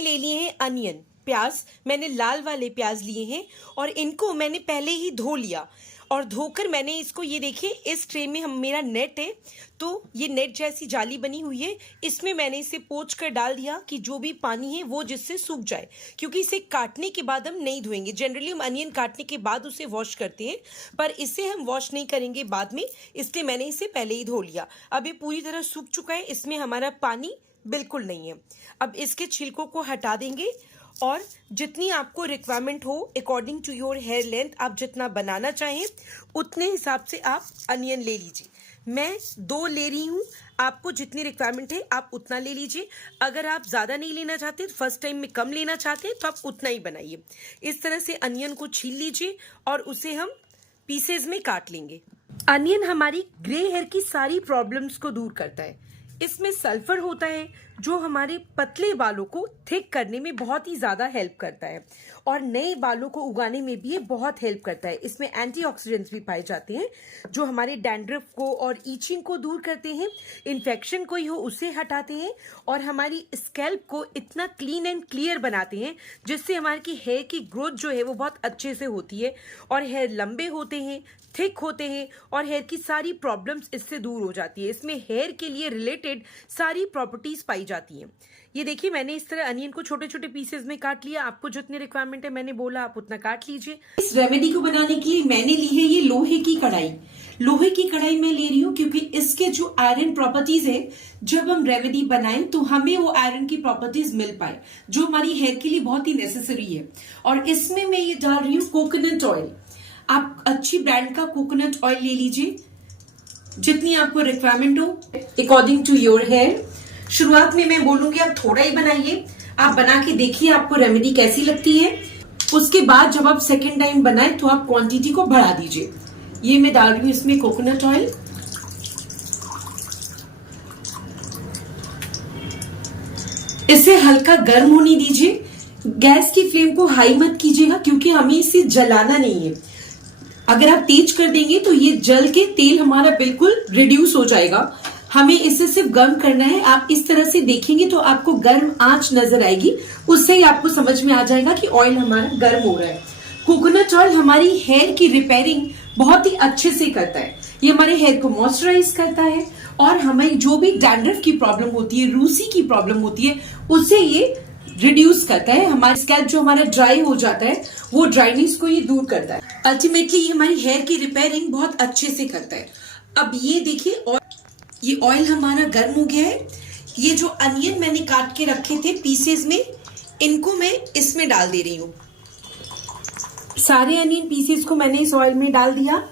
मैंने ले लिए हैं अनियन, प्याज। मैंने लाल वाले प्याज लिए हैं और इनको मैंने पहले ही धो लिया और धोकर मैंने इसको, ये देखिए इस ट्रे में हम मेरा नेट है, तो ये नेट जैसी जाली बनी हुई है, इसमें मैंने इसे पोंछ कर डाल दिया कि जो भी पानी है वो जिससे सूख जाए, क्योंकि इसे काटने के बाद हम नहीं धोएंगे। जनरली हम अनियन काटने के बाद उसे वॉश करते हैं, पर इसे हम वॉश नहीं करेंगे बाद में, इसलिए मैंने इसे पहले ही धो लिया। अब ये पूरी तरह सूख चुका है, इसमें हमारा पानी बिल्कुल नहीं है। अब इसके छिलकों को हटा देंगे और जितनी आपको रिक्वायरमेंट हो according to your hair length, आप जितना बनाना चाहें उतने हिसाब से आप अनियन ले लीजिए। मैं 2 ले रही हूँ, आपको जितनी रिक्वायरमेंट है आप उतना ले लीजिए। अगर आप ज़्यादा नहीं लेना चाहते, फर्स्ट टाइम में कम लेना चाहते हैं, तो आप उतना ही बनाइए। इस तरह से अनियन को छील लीजिए और उसे हम पीसेज में काट लेंगे। अनियन हमारी ग्रे हेयर की सारी प्रॉब्लम्स को दूर करता है। इसमें सल्फर होता है जो हमारे पतले बालों को थिक करने में बहुत ही ज़्यादा हेल्प करता है और नए बालों को उगाने में भी ये बहुत हेल्प करता है। इसमें एंटीऑक्सीडेंट्स भी पाए जाते हैं जो हमारे डैंड्रफ को और ईचिंग को दूर करते हैं, इन्फेक्शन कोई हो उसे हटाते हैं और हमारी स्कैल्प को इतना क्लीन एंड क्लियर बनाते हैं जिससे हमारी हेयर की ग्रोथ जो है वो बहुत अच्छे से होती है और हेयर लंबे होते हैं, थिक होते हैं और हेयर की सारी प्रॉब्लम्स इससे दूर हो जाती है। इसमें हेयर के लिए रिलेटेड सारी प्रॉपर्टीज पाई जाती हैं। ये देखिए मैंने इस तरह अनियन को छोटे छोटे पीसेस में काट लिया। आपको जितनी रिक्वायरमेंट है मैंने बोला आप उतना काट लीजिए। इस रेमेडी को बनाने के लिए मैंने ली है ये लोहे की कढ़ाई। लोहे की कढ़ाई मैं ले रही हूँ क्योंकि इसके जो आयरन प्रॉपर्टीज है, जब हम रेमेडी बनाएं तो हमें वो आयरन की प्रॉपर्टीज मिल पाए जो हमारी हेयर के लिए बहुत ही नेसेसरी है। और इसमें मैं ये डाल रही हूँ कोकोनट ऑयल। आप अच्छी ब्रांड का कोकोनट ऑयल ले लीजिए, जितनी आपको रिक्वायरमेंट हो अकॉर्डिंग टू योर हेयर। शुरुआत में मैं बोलूंगी आप थोड़ा ही बनाइए, आप बना के देखिए आपको रेमेडी कैसी लगती है। उसके बाद जब आप सेकेंड टाइम बनाए तो आप क्वांटिटी को बढ़ा दीजिए। ये मैं डाल रही हूं इसमें कोकोनट ऑयल। इसे हल्का गर्म होने दीजिए। गैस की फ्लेम को हाई मत कीजिएगा क्योंकि हमें इसे जलाना नहीं है। अगर आप तेज कर देंगे तो ये जल के तेल हमारा बिल्कुल रिड्यूस हो जाएगा। हमें इसे सिर्फ गर्म करना है। आप इस तरह से देखेंगे तो आपको गर्म आंच नजर आएगी, उससे ही आपको समझ में आ जाएगा कि ऑयल हमारा गर्म हो रहा है। कोकोनट ऑयल हमारी हेयर की रिपेयरिंग बहुत ही अच्छे से करता है। ये हमारे हेयर को मॉइस्चराइज करता है और हमें जो भी डैंड्रफ की प्रॉब्लम होती है, रूसी की प्रॉब्लम होती है, उससे ये रिड्यूस करता है। हमारा स्कैल्प जो हमारा ड्राई हो जाता है वो ड्राइनेस को ये दूर करता है। अल्टीमेटली ये हमारी हेयर की रिपेयरिंग बहुत अच्छे से करता है। अब ये देखिए और ये ऑयल हमारा गर्म हो गया है। ये जो अनियन मैंने काट के रखे थे पीसेस में, इनको मैं इसमें डाल दे रही हूँ। सारे अनियन पीसेस को मैंने इस ऑयल में डाल दिया।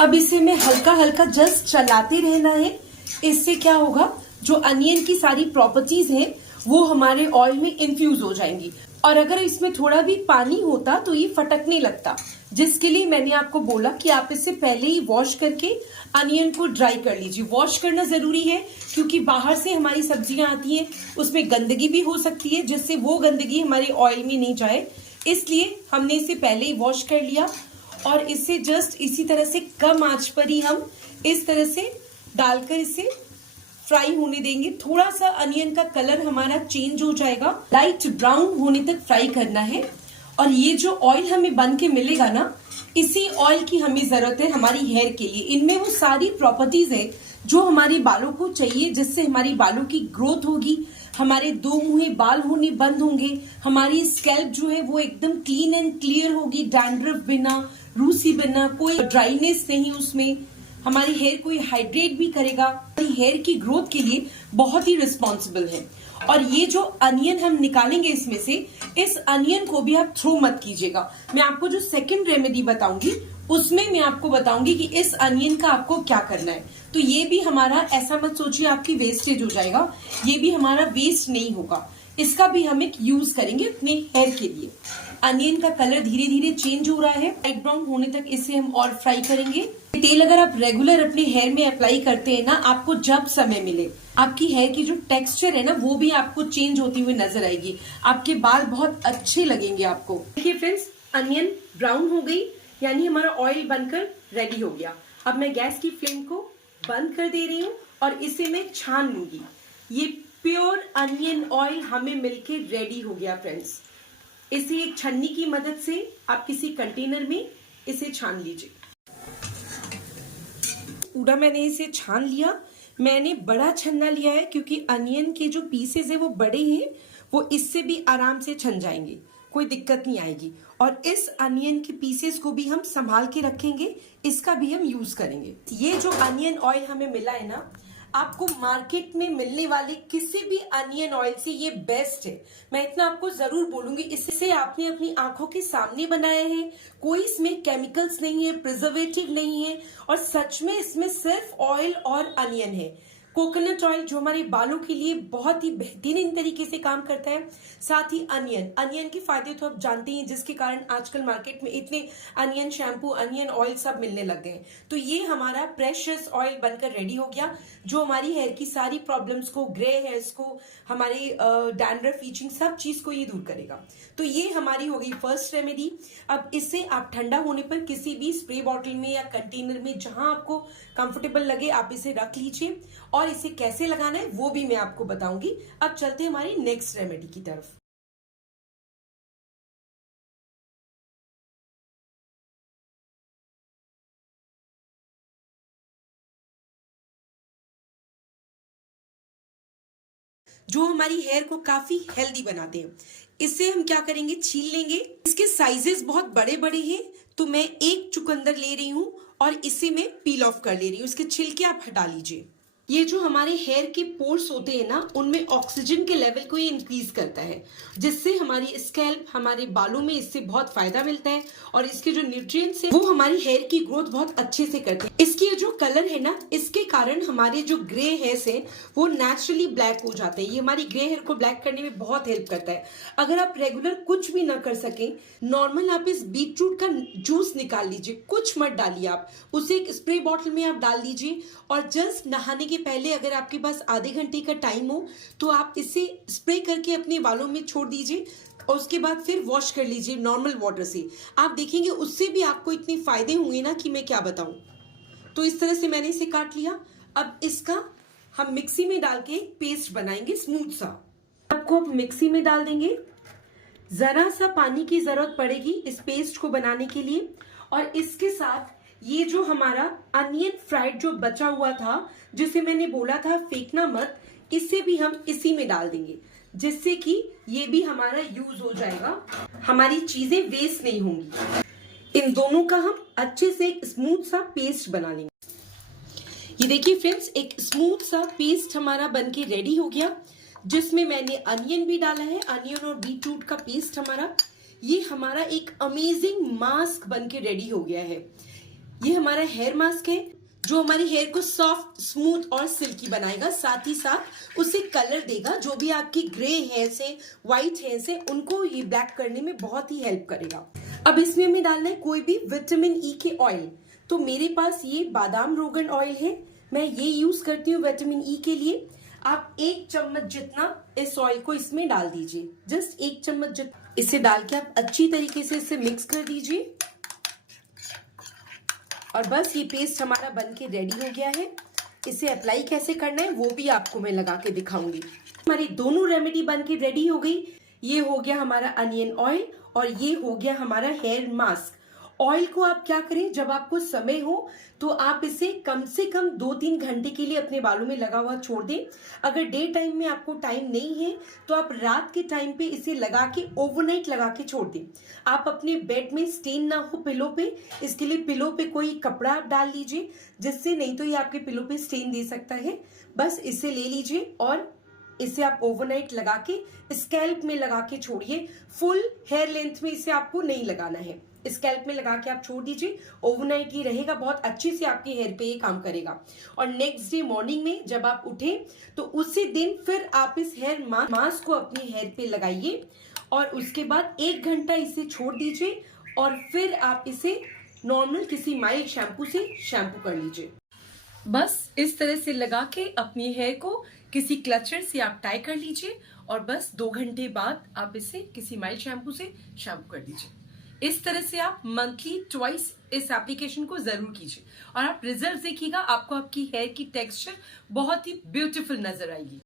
अब इसे मैं हल्का हल्का जस्ट चलाते रहना है। इससे क्या होगा, जो अनियन की सारी प्रॉपर्टीज हैं वो हमारे ऑयल में इन्फ्यूज हो जाएंगी। और अगर इसमें थोड़ा भी पानी होता तो ये फटकने लगता, जिसके लिए मैंने आपको बोला कि आप इसे पहले ही वॉश करके अनियन को ड्राई कर लीजिए। वॉश करना जरूरी है क्योंकि बाहर से हमारी सब्जियां आती हैं, उसमें गंदगी भी हो सकती है, जिससे वो गंदगी हमारे ऑयल में नहीं जाए। इसलिए हमने इसे पहले ही वॉश कर लिया और इसे जस्ट इसी तरह से कम आंच पर ही हम इस तरह से डालकर इसे फ्राई होने देंगे। थोड़ा सा अनियन का कलर हमारा चेंज हो जाएगा, लाइट ब्राउन होने तक फ्राई करना है। और ये जो ऑयल हमें बन के मिलेगा ना, इसी ऑयल की हमें जरूरत है हमारी हेयर के लिए। इनमें वो सारी प्रॉपर्टीज है जो हमारे बालों को चाहिए, जिससे हमारी बालों की ग्रोथ होगी, हमारे 2 मुंहे बाल होने बंद होंगे, हमारी स्कैल्प जो है वो एकदम क्लीन एंड क्लियर होगी, डैंड्रफ बिना, रूसी बिना, कोई ड्राइनेस नहीं उसमें। हमारी हेयर को हाइड्रेट भी करेगा, हमारी हेयर की ग्रोथ के लिए बहुत ही रिस्पॉन्सिबल है। और ये जो अनियन हम निकालेंगे इसमें से, इस अनियन को भी आप थ्रो मत कीजिएगा। मैं आपको जो सेकंड रेमेडी बताऊंगी उसमें मैं आपको बताऊंगी कि इस अनियन का आपको क्या करना है। तो ये भी हमारा, ऐसा मत सोचिए आपकी वेस्टेज हो जाएगा, ये भी हमारा वेस्ट नहीं होगा। इसका भी हम एक यूज करेंगे अपने हेयर के लिए। अनियन का कलर धीरे धीरे चेंज हो रहा है, लाइट ब्राउन होने तक इसे हम और फ्राई करेंगे। तेल अगर आप रेगुलर अपने हेयर में अप्लाई करते हैं ना, आपको जब समय मिले आपकी हेयर की जो टेक्सचर है ना वो भी आपको चेंज होती हुई नजर आएगी। आपके बाल बहुत अच्छे लगेंगे आपको। देखिए फ्रेंड्स, अनियन ब्राउन हो गई, यानी हमारा ऑयल बनकर रेडी हो गया। अब मैं गैस की फ्लेम को बंद कर दे रही हूँ और इसे मैं छान लूंगी। ये प्योर अनियन ऑयल हमें मिलके रेडी हो गया फ्रेंड्स। इसे एक छन्नी की मदद से आप किसी कंटेनर में इसे छान लीजिए। पूरा मैंने इसे छान लिया। मैंने बड़ा छन्ना लिया है क्योंकि अनियन के जो पीसेस है वो बड़े हैं, वो इससे भी आराम से छन जाएंगे, कोई दिक्कत नहीं आएगी। और इस अनियन के पीसेस को भी हम संभाल के रखेंगे, इसका भी हम यूज करेंगे। ये जो अनियन ऑयल हमें मिला है ना, आपको मार्केट में मिलने वाले किसी भी अनियन ऑयल से ये बेस्ट है। मैं इतना आपको जरूर बोलूंगी, इससे आपने अपनी आंखों के सामने बनाया है, कोई इसमें केमिकल्स नहीं है, प्रिजर्वेटिव नहीं है, और सच में इसमें सिर्फ ऑयल और अनियन है। कोकोनट ऑयल जो हमारे बालों के लिए बहुत ही बेहतरीन तरीके से काम करता है, साथ ही अनियन के फायदे तो आप जानते हैं, जिसके कारण आजकल मार्केट में इतने अनियन शैम्पू, अनियन ऑयल सब मिलने लग गए हैं। तो ये हमारा प्रेशियस ऑयल बनकर रेडी हो गया, जो हमारी हेयर की सारी प्रॉब्लम्स को, ग्रे हेयर्स को, हमारे डैंड्रफ, ईचिंग, सब चीज को ये दूर करेगा। तो ये हमारी हो गई फर्स्ट रेमेडी। अब इसे आप ठंडा होने पर किसी भी स्प्रे बॉटल में या कंटेनर में, जहां आपको कंफर्टेबल लगे, आप इसे रख लीजिए। और इसे कैसे लगाना है वो भी मैं आपको बताऊंगी। अब चलते हैं हमारी नेक्स्ट रेमेडी की तरफ। जो हमारी हेयर को काफी हेल्दी बनाते हैं, इससे हम क्या करेंगे, छील लेंगे। इसके साइजेस बहुत बड़े बड़े हैं, तो मैं एक चुकंदर ले रही हूं और इसे मैं पील ऑफ कर ले रही हूं। इसके छिलके आप हटा लीजिए। ये जो हमारे हेयर के पोर्स होते हैं ना, उनमें ऑक्सीजन के लेवल को ये इंक्रीज करता है, जिससे हमारी स्कैल्प, हमारे बालों में इससे बहुत फायदा मिलता है। और इसके जो न्यूट्रिएंट्स हैं वो हमारी हेयर की ग्रोथ बहुत अच्छे से करते हैं। इसकी जो कलर है ना, इसके कारण हमारे जो ग्रे हेयर्स हैं वो नेचुरली ब्लैक हो जाते हैं। ये हमारी ग्रे हेयर को ब्लैक करने में बहुत हेल्प करता है। अगर आप रेगुलर कुछ भी ना कर सके, नॉर्मल आप इस बीटरूट का जूस निकाल लीजिए, कुछ मत डालिए, आप उसे एक स्प्रे बॉटल में आप डाल लीजिए, और जस्ट नहाने के पहले अगर आपके पास आधे घंटे का टाइम हो तो आप इसे स्प्रे करके अपने बालों में छोड़ दीजिए, और उसके बाद फिर वॉश कर लीजिए नॉर्मल वाटर से। आप देखेंगे उससे भी आपको इतने फायदे होंगे ना कि मैं क्या बताऊं। तो इस तरह से मैंने इसे काट लिया। अब इसका हम मिक्सी में डाल के पेस्ट बनाएंगे स्मूथ सा। आपको अब मिक्सी में डाल देंगे। जरा सा पानी की जरूरत पड़ेगी इस पेस्ट को बनाने के लिए। और इसके साथ ये जो हमारा अनियन फ्राइड जो बचा हुआ था, जिसे मैंने बोला था फेंकना मत, इसे भी हम इसी में डाल देंगे, जिससे कि ये भी हमारा यूज हो जाएगा, हमारी चीजें वेस्ट नहीं होंगी। इन दोनों का हम अच्छे से एक स्मूथ सा पेस्ट बना लेंगे। ये देखिए फ्रेंड्स, एक स्मूथ सा पेस्ट हमारा बनके रेडी हो गया, जिसमें मैंने अनियन भी डाला है, अनियन और बीटरूट का पेस्ट हमारा। ये हमारा एक अमेजिंग मास्क बनके रेडी हो गया है। ये हमारा हेयर मास्क है, जो हमारी हेयर को सॉफ्ट, स्मूथ और सिल्की बनाएगा, साथ ही साथ उसे कलर देगा। जो भी आपकी ग्रे हेयर से, व्हाइट हेयर से, उनको ये ब्लैक करने में बहुत ही हेल्प करेगा। अब इसमें हमें डालना है कोई भी विटामिन ई के ऑयल। तो मेरे पास ये बादाम रोगन ऑयल है, मैं ये यूज करती हूँ विटामिन ई के लिए। आप 1 चम्मच जितना इस ऑयल को इसमें डाल दीजिए, जस्ट 1 चम्मच जितना। इसे डाल के आप अच्छी तरीके से इसे मिक्स कर दीजिए। और बस ये पेस्ट हमारा बनके रेडी हो गया है। इसे अप्लाई कैसे करना है वो भी आपको मैं लगा के दिखाऊंगी। हमारी दोनों रेमेडी बनके रेडी हो गई। ये हो गया हमारा अनियन ऑयल और ये हो गया हमारा हेयर मास्क। ऑयल को आप क्या करें, जब आपको समय हो तो आप इसे कम से कम 2-3 घंटे के लिए अपने बालों में लगा हुआ छोड़ दें। अगर डे टाइम में आपको टाइम नहीं है तो आप रात के टाइम पे इसे लगा के ओवरनाइट लगा के छोड़ दें। आप अपने बेड में स्टेन ना हो पिलो पे, इसके लिए पिलो पे कोई कपड़ा आप डाल लीजिए, जिससे, नहीं तो ये आपके पिलो पे स्टेन दे सकता है। बस इसे ले लीजिए और इसे आप ओवरनाइट लगा के स्कैल्प में लगा के छोड़िए। फुल हेयर लेंथ में इसे आपको नहीं लगाना है, स्कैल्प में लगा के आप छोड़ दीजिए। ओवरनाइट ही रहेगा, बहुत अच्छे से आपके हेयर पे ये काम करेगा। और नेक्स्ट डे मॉर्निंग में जब आप उठे तो उसी दिन फिर आप इस हेयर मास्क को अपने हेयर पे लगाइए और उसके बाद 1 घंटा इसे छोड़ दीजिए और फिर आप इसे नॉर्मल किसी माइल्ड शैम्पू से शैम्पू कर लीजिए। बस इस तरह से लगा के अपनी हेयर को किसी क्लचर से आप टाई कर लीजिए और बस 2 घंटे बाद आप इसे किसी माइल्ड शैम्पू से शैम्पू कर लीजिए। इस तरह से आप मंथली ट्वाइस इस एप्लीकेशन को जरूर कीजिए और आप रिजल्ट देखिएगा, आपको आपकी हेयर की टेक्सचर बहुत ही ब्यूटीफुल नजर आएगी।